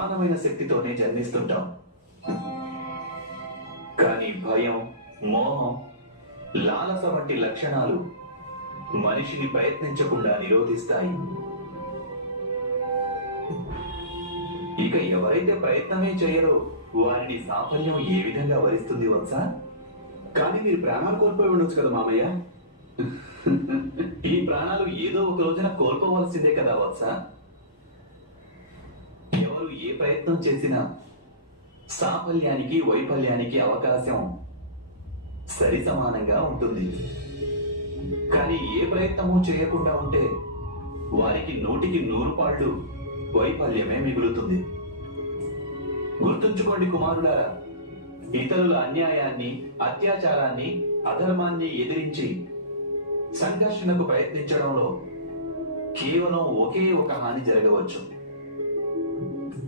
సమానమైన శక్తితోనే జన్మిస్తుంటాం. కానీ భయం, మోహం, లాలస వంటి లక్షణాలు మనిషిని ప్రయత్నించకుండా నిరోధిస్తాయి. ఇక ఎవరైతే ప్రయత్నమే చేయరో వారిని సాఫల్యం ఏ విధంగా వరిస్తుంది వత్సా? కానీ మీరు ప్రాణాలు కోల్పోయి ఉండొచ్చు కదా మామయ్య. ఈ ప్రాణాలు ఏదో ఒక రోజున కోల్పోవలసిందే కదా వత్సా. ఎవరు ఏ ప్రయత్నం చేసినా సాఫల్యానికి, వైఫల్యానికి అవకాశం సరి సమానంగా ఉంటుంది. కానీ ఏ ప్రయత్నము చేయకుండా ఉంటే వారికి 100కి 100 పాళ్ళు వైఫల్యమే మిగులుతుంది. గుర్తుంచుకోండి కుమారులారా, ఇతరుల అన్యాయాన్ని, అత్యాచారాన్ని, అధర్మాన్ని ఎదిరించి సంఘర్షణకు ప్రయత్నించడంలో కేవలం ఒకే ఒక హాని జరగవచ్చు.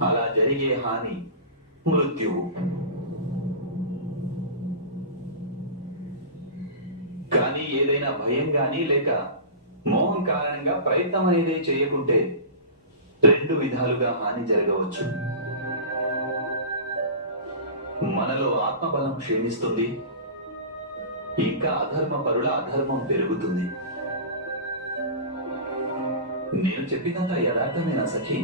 అలా జరిగే హాని మృత్యువు. కానీ ఏదైనా భయం గాని లేక మోహం కారణంగా ప్రయత్నం అనేది చేయకుంటే 2 విధాలుగా హాని జరగవచ్చు. మనలో ఆత్మబలం క్షీణిస్తుంది, ఇంకా అధర్మ పరుల అధర్మం పెరుగుతుంది. నేను చెప్పినంత యథార్థమేనా సఖి?